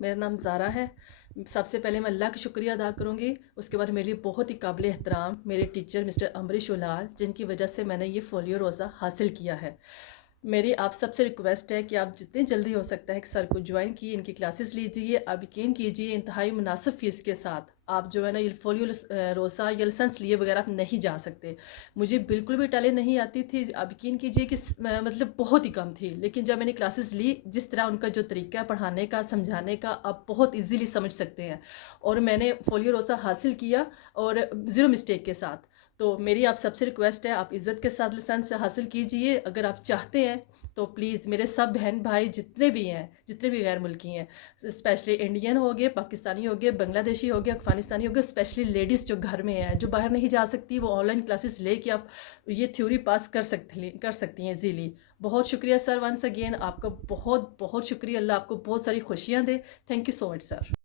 میرا نام زارا ہے۔ سب سے پہلے میں اللہ کا شکریہ ادا کروں گی، اس کے بعد میرے لیے بہت ہی قابل احترام میرے ٹیچر مسٹر امریش اولال، جن کی وجہ سے میں نے یہ فولیو روزہ حاصل کیا ہے۔ میری آپ سب سے ریکویسٹ ہے کہ آپ جتنی جلدی ہو سکتا ہے کہ سر کو جوائن کیے، ان کی کلاسز لیجیے۔ آپ یقین کیجیے انتہائی مناسب فیس کے ساتھ آپ جو ہے نا یہ فولیو روزہ یا لائسنس لیے بغیر آپ نہیں جا سکتے۔ مجھے بالکل بھی ٹیلے نہیں آتی تھی، آپ یقین کیجیے کہ مطلب بہت ہی کم تھی، لیکن جب میں نے کلاسز لی، جس طرح ان کا جو طریقہ ہے پڑھانے کا، سمجھانے کا، آپ بہت ایزیلی سمجھ سکتے ہیں، اور میں نے فولیو روزہ حاصل کیا اور زیرو مسٹیک کے ساتھ۔ تو میری آپ سب سے ریکویسٹ ہے، آپ عزت کے ساتھ لائسنس حاصل کیجئے اگر آپ چاہتے ہیں تو پلیز۔ میرے سب بہن بھائی جتنے بھی ہیں، جتنے بھی غیر ملکی ہیں، اسپیشلی انڈین ہو گئے، پاکستانی ہو گئے، بنگلہ دیشی ہو گئے، افغانستانی ہو گئے، اسپیشلی لیڈیز جو گھر میں ہیں، جو باہر نہیں جا سکتی، وہ آن لائن کلاسز لے کے آپ یہ تھیوری پاس کر سکتی ہیں ایزیلی۔ بہت شکریہ سر، ونس اگین آپ کا بہت بہت شکریہ۔ اللہ آپ کو بہت ساری خوشیاں دے۔ Thank you so much sir.